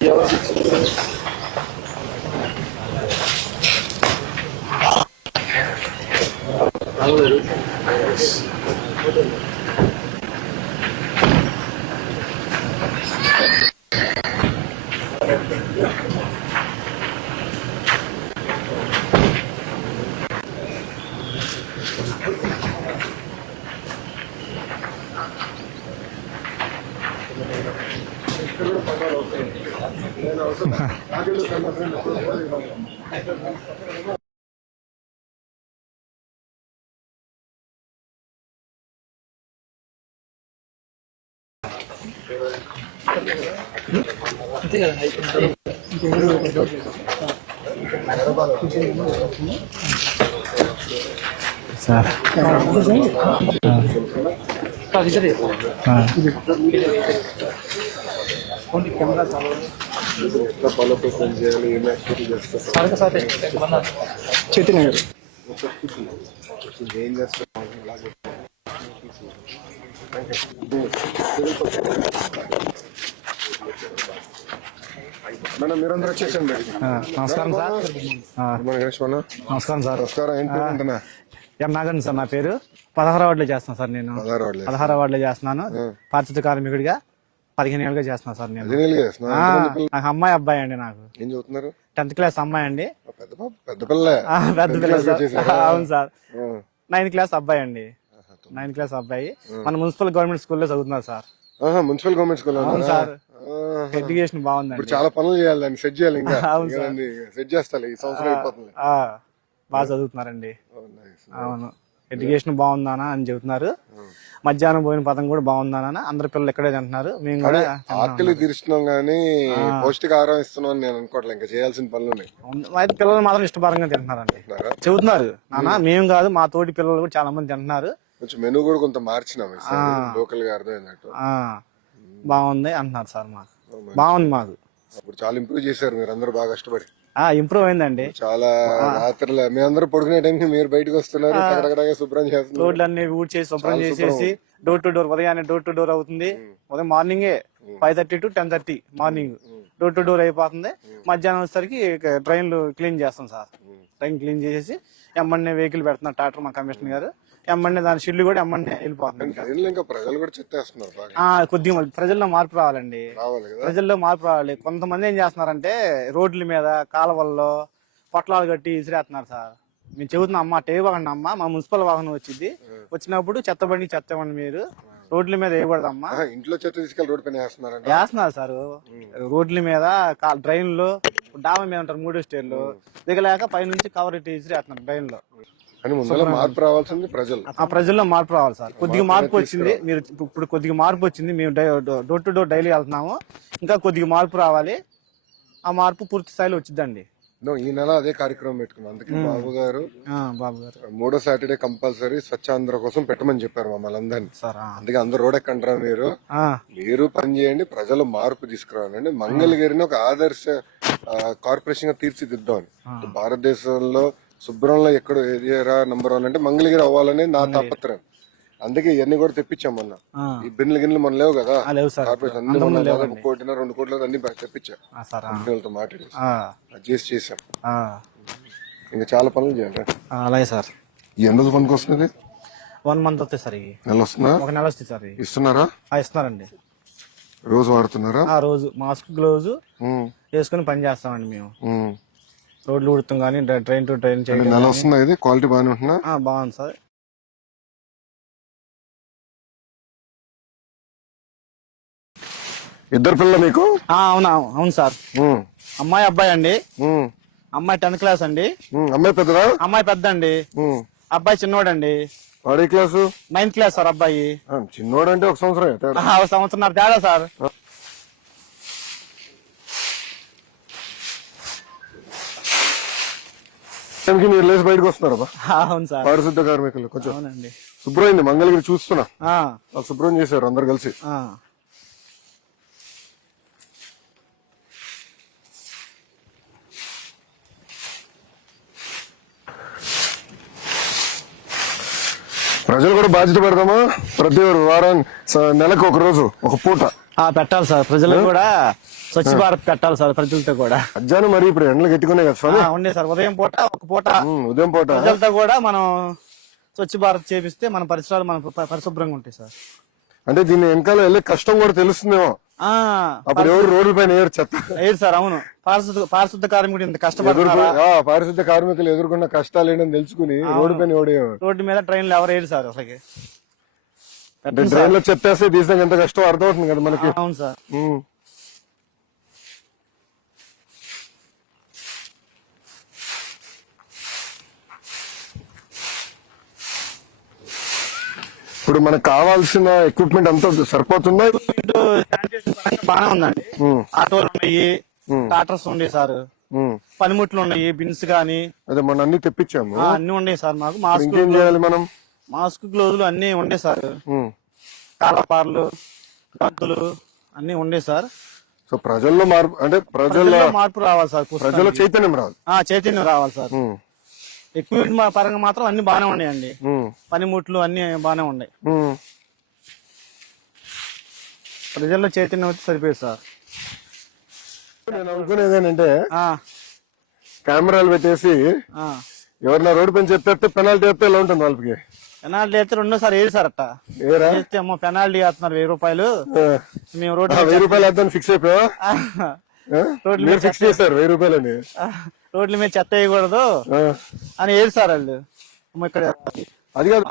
Sir Chaitanya గారు ఏం చేస్తారు? మీరందరూ వచ్చేసండి. నమస్కారం సార్. నమస్కారం సార్. నమస్కారం. నాగన్ సార్ నా పేరు. 16వ వార్డులో చేస్తున్నాను సార్. నేను 16వ వార్డులో చేస్తున్నాను. పారిశుద్ధ కార్మికుడిగా 15 ఏళ్ళుగా చేస్తున్నాను సార్. నేను నాకు అమ్మాయి అబ్బాయి అండి. నాకు 10th క్లాస్ అమ్మాయి అండి. పెద్ద పిల్ల సార్. అవును సార్. 9th క్లాస్ అబ్బాయి అండి. 9th క్లాస్ అబ్బాయి మన మున్సిపల్ గవర్నమెంట్ స్కూల్లో చదువుతున్నారు సార్. Municipal government school. అవును సార్. ఎడ్యుకేషన్ బాగుందండి. చాలా పనులు చేయాలి, దాన్ని సెట్ చేయాలి. ఇంకా సెట్ చేస్తాలి. ఈ సంవత్సరం అయిపోతుంది. బాగా చదువుతున్నారండి. అవును. ఎడ్యుకేషన్ బాగుందానా అని చెబుతున్నారు. మధ్యాహ్నం పోయిన పదం కూడా బాగుందానా అందరు పిల్లలు ఎక్కడే తింటున్నారు. మేము కూడా ఆకలి తీరుస్తున్నాం గానీ పౌష్టికాహారం ఇస్తున్నాం అని నేను అనుకోవట్లేదు. ఇంకా చేయాల్సిన పనులు ఉన్నాయి. అయితే పిల్లలు మాత్రం ఇష్టపరంగా తింటున్నారండి, చెబుతున్నారు. నాన్న మేము కాదు, మా తోటి పిల్లలు కూడా చాలా మంది తింటున్నారు. కొంచెం మెనూ కూడా కొంత మార్చినాం లోకల్ గా అర్థమైనట్టు. బాగుంది అంటున్నారు సార్. మాకు బాగుంది. మాకు ఇప్పుడు చాలా ఇంప్రూవ్ చేశారు మీరు అందరూ బాగా కష్టపడి. ఇంప్రూవ్ అయిందండి. చాలా రాత్రులు మీ అందరూ పడుకునే టైంకి మీరు బయటకు వస్తున్నారు, శుభ్రం చేస్తున్నారు. రోడ్లన్నీ ఊడ్ చేసి శుభ్రం చేసేసి డోర్ టు డోర్, ఉదయాన్నే డోర్ టు డోర్ అవుతుంది. ఉదయం మార్నింగే 5:30 to 10:30 morning door to door అయిపోతుంది. మధ్యాహ్నం వచ్చేసరికి ట్రైన్లు క్లీన్ చేస్తాం సార్. ట్రైన్ క్లీన్ చేసేసి ఎమ్మన్నే వెహికల్ పెడుతున్నారు ట్రాక్టర్ మా కమిషనర్ గారు. ఎమ్మన్నే దాని షిల్లు కూడా ఎమ్మన్నే వెళ్ళిపోతుంది. కొద్దిగా ప్రజల్లో మార్పు రావాలండి. ప్రజల్లో మార్పు రావాలి. కొంతమంది ఏం చేస్తున్నారంటే రోడ్ల మీద కాలువల్లో పొట్లాలు కట్టి ఇసిరేస్తున్నారు సార్. మేము చెబుతున్నాం, అమ్మ టేవ్వకండి అమ్మ, మా మున్సిపల్ వాహనం వచ్చింది, వచ్చినప్పుడు చెత్తబండి చెత్తబండి మీరు రోడ్ల మీద వేయకూడదమ్మా. ఇంట్లో చెత్త తీసుకెళ్ళి రోడ్ పైన వేస్తున్నారు సార్. రోడ్ల మీద డ్రైన్ లో డాబా మీద ఉంటారు 3 స్టేర్లు దిగలేక పైనుంచి కవర్ ఇట్టి ఇసిరేస్తున్నారు డ్రైన్ లో. మార్పు రావాల్సింది ప్రజలు. ప్రజల్లో మార్పు రావాలి సార్. కొద్దిగా మార్పు వచ్చింది. మీరు ఇప్పుడు కొద్దిగా మార్పు వచ్చింది. మేము డోర్ టు డోర్ డైలీ వెళ్తున్నాము. ఇంకా కొద్దిగా మార్పు రావాలి. ఆ మార్పు పూర్తి స్థాయిలో వచ్చిందండి. ఈ నెల అదే కార్యక్రమం పెట్టుకున్నాం. అందుకే బాబు గారు 3వ సాటర్డే కంపల్సరీ స్వచ్ఛాంధ్ర కోసం పెట్టమని చెప్పారు మమ్మల్ని అందరినీ. అందుకే అందరు రోడ్ ఎక్కంటారా, మీరు పని చేయండి, ప్రజలు మార్పు తీసుకురావాలండి. మంగళగిరిని ఒక ఆదర్శ కార్పొరేషన్ గా తీర్చిదిద్దామని. భారతదేశంలో శుభ్రంలో ఎక్కడ ఏరియా నంబర్ 1 అంటే మంగళగిరి అవ్వాలని నా తాపత్రయం. అందుకే ఇవన్నీ కూడా తెప్పించాం మొన్న. ఈ గిన్నెలు మన లేవు కదా కార్పొరేషన్, అన్ని 1 కోటి 2 కోట్ల అన్ని తెప్పించా. కంపెనీలతో మాట్లాడి అడ్జస్ట్ చేసాం. ఇంకా చాలా పనులు చేయాలి. అలాగే సార్. ఎన్ని రోజులు పనికి వస్తుంది? 1 month వస్తుంది సార్. నెల వస్తుందా? 1 నెల వస్తుంది సార్. ఇస్తున్నారా? ఇస్తున్నారండి. రోజు వాడుతున్నారా? రోజు మాస్క్ గ్లోవ్స్ వేసుకుని పని చేస్తామండి మేము. రోడ్లు ఉడుతాం కానీ ట్రైన్ టు ట్రైన్ చేయడం. నెల వస్తుందా? ఇది క్వాలిటీ బాగానే ఉంటుందా? బాగుంది సార్. ఇద్దరు పిల్లలు మీకు? అవును సార్. అమ్మాయి అబ్బాయి అండి. అమ్మాయి 10th క్లాస్ అండి. అమ్మాయి పెద్దదా? అమ్మాయి పెద్ద అండి. అబ్బాయి చిన్నోడండి. వాడే క్లాసు? 9th class sir. అబ్బాయి చిన్నోడు అంటే 1 సంవత్సరం. 1 సంవత్సరం తేడా సార్. మీరు లేచి బయటకు వస్తున్నారు. అవును సార్. పారిశుద్ధ కార్మికులు కొంచెం శుభ్రమైంది. మంగళగిరి చూస్తున్నా శుభ్రం చేశారు అందరు కలిసి. ప్రజలు కూడా బాధ్యత పెడదామా? ప్రతి వారం నెలకు 1 రోజు 1 పూట పెట్టాలి సార్, ప్రజలకు కూడా స్వచ్ఛ భారత్ పెట్టాలి సార్, ప్రజలతో కూడా. మధ్యాహ్నం మరి ఇప్పుడు ఎండలు ఎత్తుకునే కదా స్వామి. ఉండే సార్, ఉదయం పూట ఒక పూట ఉదయం పూట ప్రజలతో కూడా మనం స్వచ్ఛ భారత్ చేపిస్తే మన పరిసరాలు మన పరిశుభ్రంగా ఉంటాయి సార్. అంటే దీని వెనకాల వెళ్ళే కష్టం కూడా తెలుస్తుందేమో. అప్పుడు ఎవరు రోడ్డు పైన ఏరు చెత్త ఏడు సార్. అవును, పారిశుద్ధ కార్మికుడు ఇంత కష్టపడుతున్నారు. పారిశుద్ధ కార్మికులు ఎదుర్కొన్న కష్టాలు ఏంటని తెలుసుకుని రోడ్డు పైన రోడ్డు మీద ట్రైన్లు ఎవరు ఏడు సార్ అసలు. ట్రైన్ లో చెత్తేస్తే తీసాక ఎంత కష్టం అర్థమవుతుంది కదా మనకి. అవును సార్. ఇప్పుడు మనకు కావాల్సిన ఎక్విప్మెంట్ అంతా సరిపోతుందా? బాగానే ఉందండి. ఆటోలు ఉన్నాయి, టాటర్స్ ఉన్నాయి సార్, పనిముట్లు ఉన్నాయి, బిన్స్ గానీ. అదే మనం అన్ని తెప్పించాము, అన్ని ఉన్నాయి సార్. మాకు మాస్క్, ఏం చేయాలి మనం? మాస్క్, గ్లోజులు అన్ని ఉండే సార్. కాలపార్లు, గంతులు అన్ని ఉండే సార్. సో ప్రజల్లో మార్పు, అంటే ప్రజల్లో మార్పు రావాలి సార్. ప్రజల్లో చైతన్యం రావాలి. చైతన్యం రావాలి సార్. ఎక్విప్మెంట్ పరంగా మాత్రం అన్ని బాగానే ఉన్నాయండి. పనిముట్లు అన్ని బాగానే ఉన్నాయి. ప్రజల్లో చైతన్యం వచ్చి సరిపోయింది సార్. నేను అనుకునేది ఏంటంటే కెమెరాలు పెట్టేసి ఎవరన్నా రోడ్డు పైన చెప్తే పెనాల్టీ వేస్తే ఎలా ఉంటుంది వాళ్ళకి? పెనాల్టీ అయితే రెండోసారి ఏది సార్ అట్ట వేస్తే అమ్మో పెనాల్టీ వేస్తున్నారు 1000 రూపాయలు. మేము రోడ్డు 1000 రూపాయలు వేద్దాం ఫిక్స్ అయిపోయా. రోడ్ల మీద ఫిక్స్ చేశారు 1000 రూపాయలని. రోడ్ల మీద చెత్త వేయకూడదు అని ఏది సార్ వాళ్ళు. ఇక్కడ అది కాదు,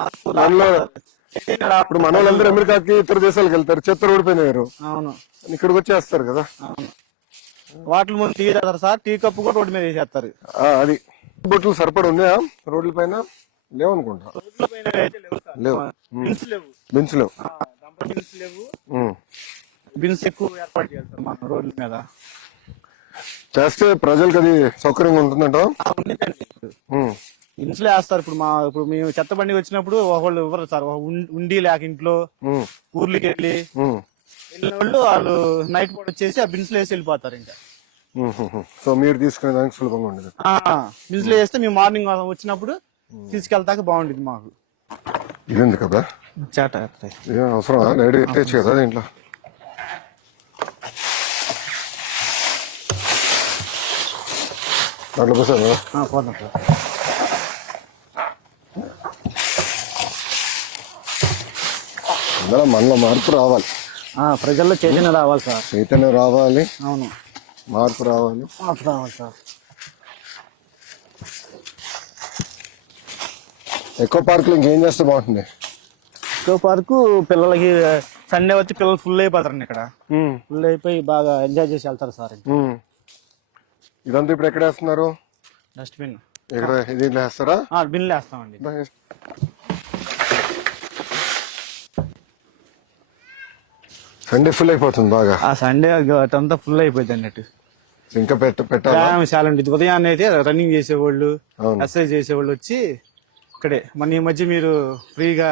ఇప్పుడు మన వాళ్ళందరూ అమెరికాకి ఇతర దేశాలకు వెళ్తారు, చెత్త రోడ్డు పైన వేరు. అవును, ఇక్కడికి వచ్చేస్తారు కదా. వాటర్ ముందు టీ తాగుతారు సార్, టీ కప్పు కూడా రోడ్డు మీద వేసేస్తారు. అది బొట్లు సరిపడి ఉన్నాయా రోడ్ల పైన? లేవనుకుంటా. లేవు, బిన్స్ లేవు. బిన్స్ ఎక్కువ ఏర్పాటు చేయాలి సార్ మన రోడ్ల మీద. చేస్తే ప్రజలకు అది సౌకర్యంగా ఉంటుందంట. బిన్స్లో వేస్తారు. ఇప్పుడు మేము చెత్త బండి వచ్చినప్పుడు ఒకళ్ళు ఇవ్వరు సార్, ఉండి లేక ఇంట్లో ఊర్లకి వెళ్ళిన వాళ్ళు నైట్ పూట వచ్చేసి ఆ బిన్స్ లో వేసి వెళ్ళిపోతారు. ఇంకా సో మీరు తీసుకునే దానికి సులభంగా ఉండదు. బిన్స్ లో వేస్తే మేము మార్నింగ్ వచ్చినప్పుడు తీసుకెళ్తాక బాగుంటుంది మాకు. ఇది ఎందుకు కదా చేట అవసరం నైట్ ఎత్తేచ్చు కదా దీంట్లో. దాంట్లో పోసాను పోదాం సార్. అందులో మనలో మార్పు రావాలి, ప్రజల్లో చైతన్యం రావాలి సార్. చైతన్యం రావాలి. అవును, మార్పు రావాలి. మార్పు రావాలి సార్. ఎక్కువ పార్కులు ఇంకేం చేస్తే బాగుంటుంది? ఎక్కువ పార్కు పిల్లలకి సండే వచ్చి పిల్లలు ఫుల్ అయిపోతారండి. ఇక్కడ ఫుల్ అయిపోయి బాగా ఎంజాయ్ చేసి వెళ్తారు సార్. ఇదంతా ఇప్పుడు ఎక్కడ వేస్తున్నారు? డస్ట్బిన్ ఇక్కడ దీంట్లో వేస్తారా? బిన్లు వేస్తామండి. సండే ఫుల్ అయిపోతుంది బాగా. సండే అంతా ఫుల్ అయిపోయింది అన్నట్టు. ఇంకా పెట్టాలి. ఉదయాన్నే అయితే రన్నింగ్ చేసేవాళ్ళు, ఎక్సర్సైజ్ చేసేవాళ్ళు వచ్చి ఇక్కడే. మన ఈ మధ్య మీరు ఫ్రీగా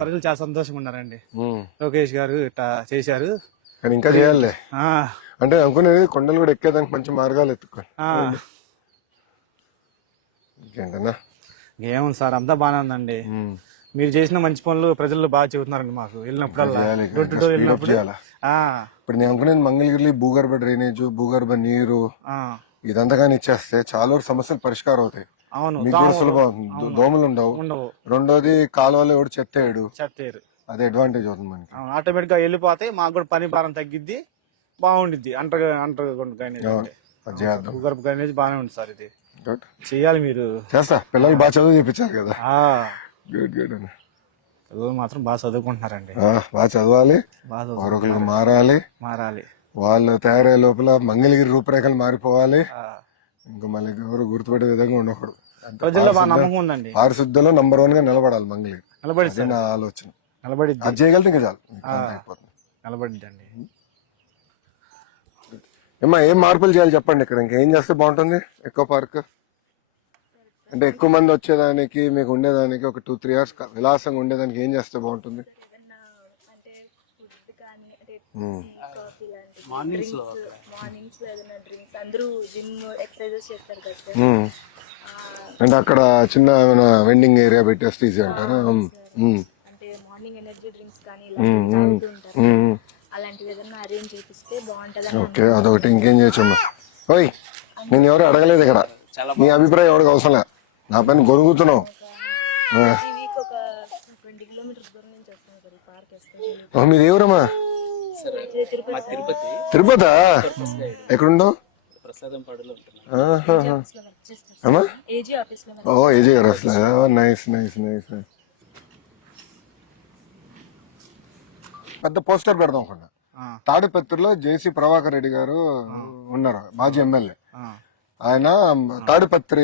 ప్రజలు చాలా సంతోషంగా ఉన్నారండి. లోకేష్ గారు ఇట్లా చేశారు, కానీ ఇంకా చేయాలి. అంటే అనుకునేది కొండలు కూడా ఎక్కేదానికి మంచి మార్గాలు ఎత్తుకోండి. ఇంకేంటన్నా ఏముంది సార్, అంతా బాగానే ఉందండి. మీరు చేసిన మంచి పనులు ప్రజల్లో బాగా చెబుతున్నారండి మాకు వెళ్ళినప్పుడల్లా. ఇప్పుడు నేను అనుకునేది మంగళగిరి భూగర్భ డ్రైనేజ్, భూగర్భ నీరు ఇదంతా కానీ ఇచ్చేస్తే చాలా సమస్యలు పరిష్కారం అవుతాయి. మీకు కూడా సులభం, దోమలు ఉండవు. రెండోది కాలువలో ఎవడు చెత్తేయడు, అదే అడ్వాంటేజ్ అవుతుంది మనకి. ఆటోమేటిక్ గా వెళ్ళిపోతాయి, మాకు కూడా పని భారం తగ్గిద్ది, బాగుండిద్ది. భూగర్భ డ్రైనేజ్ బాగానే ఉంది సార్. ఇది చెయ్యాలి, మీరు చేస్తా. పిల్లలు బాగా చదువు చెప్పించారు కదా. గుడ్ గుడ్ అన్న. పిల్లలు మాత్రం బాగా చదువుకుంటున్నారండి. బాగా చదవాలి, మరొకరికి మారాలి. వాళ్ళు తయారయ్యే లోపల మంగళగిరి రూపురేఖలు మారిపోవాలి. ఇంకా మళ్ళీ ఎవరు గుర్తుపెట్టే విధంగా ఉండకూడదు. ప్రజల్లో బాగా నమ్మకం ఉందండి. పారిశుద్ధ్యంలో నంబర్ 1 గా నిలబడాలి మంగళగిరి. నిలబడి నా ఆలోచన. నిలబడిద్ది, అది చేయగలితే ఇంకా చాలు. నిలబడిద్దండి. ఏమ్మా, ఏం మార్పులు చేయాలి చెప్పండి. ఇక్కడ ఇంకేం చేస్తే బాగుంటుంది? ఎక్కువ పార్క్ అంటే ఎక్కువ మంది వచ్చేదానికి, మీకు ఉండేదానికి ఒక 2-3 hours విలాసంగా ఉండేదానికి ఏం చేస్తే బాగుంటుంది? మార్నింగ్స్ లో ఏదైనా డ్రింక్స్, అందరూ జిమ్ ఎక్సర్సైజెస్ చేస్తారు కదా సార్. అంటే అక్కడ చిన్న వెండింగ్ ఏరియా పెట్టేస్తే ఈజీ అంటారా? అంటే మార్నింగ్ ఎనర్జీ ఎనర్జీ డ్రింక్స్ కానీ ఇలాంటివి తాగుతూ ఉంటారు. అలాంటివి ఏదైనా అరేంజ్ చేపిస్తే బాగుంటదని. ఓకే, అదొకటి. ఇంకేం చేయొచ్చమ్మా? ఓయ్, నేను ఎవరు అడగలేదు ఇక్కడ, నీ అభిప్రాయం ఎవరికి అవసరం లే, నా పైన గొరుగుతున్నావు. ఈ వీక్ ఒక 20 కిలోమీటర్స్ దూరం నుంచి వస్తాను కదా, పార్క్ వేస్తాను. మీది ఎవరమ్మా? తిరుపతా? ఎక్కడుండవు? అమ్మా, ఏజీ ఆఫీస్ లో ఓ ఏజీ గారు అసలు. Nice nice nice. పెద్ద పోస్టర్ పెడదాం అనుకున్నా. తాడిపత్రిలో జేసీ ప్రభాకర్ రెడ్డి గారు ఉన్నారు, మాజీ ఎమ్మెల్యే. ఆయన తాడిపత్రి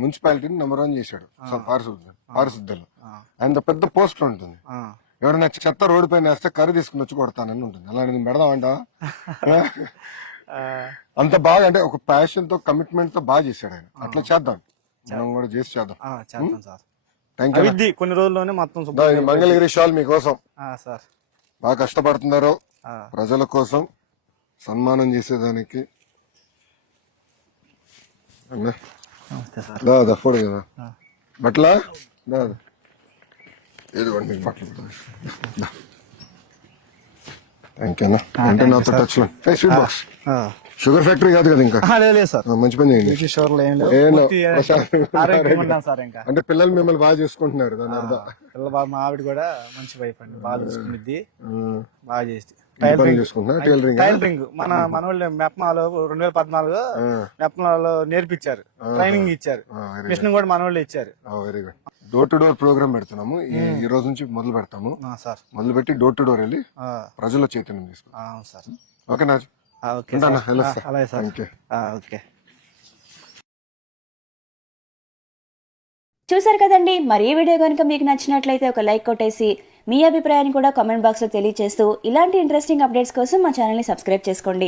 మున్సిపాలిటీని నెంబర్ 1 చేశాడు పారిశుద్ధ్యంలో. ఆయన పెద్ద పోస్టర్ ఉంటుంది, ఎవరైనా చెత్త రోడ్డు పైన వేస్తే కర్రీ తీసుకుని వచ్చి కొడతానని ఉంటుంది. అలాంటిది పెడదామంట. అంత బాగా, అంటే ఒక ప్యాషన్ తో కమిట్మెంట్ తో బాగా చేశాడు ఆయన. అట్లా చేద్దాం, మనం కూడా చేసి చేద్దాం. Thank you. కొన్ని రోజుల్లోనే మొత్తం ఇది మంగళగిరి షాల్ మీకోసం. సార్ బాగా కష్టపడుతున్నారు ప్రజల కోసం, సన్మానం చేసేదానికి. ఫోడు కదా బట్లా, ఇదిగోండి బట్టలు. థ్యాంక్ యూ అన్న. అంటే నాతో టచ్ లో స్వీట్ బాక్స్. షుగర్ ఫ్యాక్టరీ కాదు కదా ఇంకా? లేదు సార్, మంచి పని చేయండి. అంటే పిల్లలు మిమ్మల్ని బాగా చూసుకుంటున్నారు, దాని అర్థం. మా ఆవిడ కూడా మంచి వైఫ్ అండి, బాగా చూసుకునిద్ది, బాగా చేసి టైలరింగ్. మన వాళ్ళు మెప్మాలో 2014 మెప్మాలో నేర్పించారు, ట్రైనింగ్ ఇచ్చారు, మిషన్ కూడా మన వాళ్ళు ఇచ్చారు. Very good. Door to door programme పెడుతున్నాము ఈ రోజు నుంచి, మొదలు పెడతాము. మొదలు పెట్టి డోర్ టు డోర్ వెళ్ళి ప్రజల చైతన్యం తీసుకుంటాం. సార్ ఓకేనా? అలాగే సార్. ఓకే. చూసారు కదండి, మరి ఈ వీడియో కనుక మీకు నచ్చినట్లయితే ఒక లైక్ కొట్టేసి మీ అభిప్రాయాన్ని కూడా కామెంట్ బాక్స్ లో తెలియజేస్తూ ఇలాంటి ఇంట్రెస్టింగ్ అప్డేట్స్ కోసం మా ఛానల్ ని సబ్స్క్రైబ్ చేసుకోండి.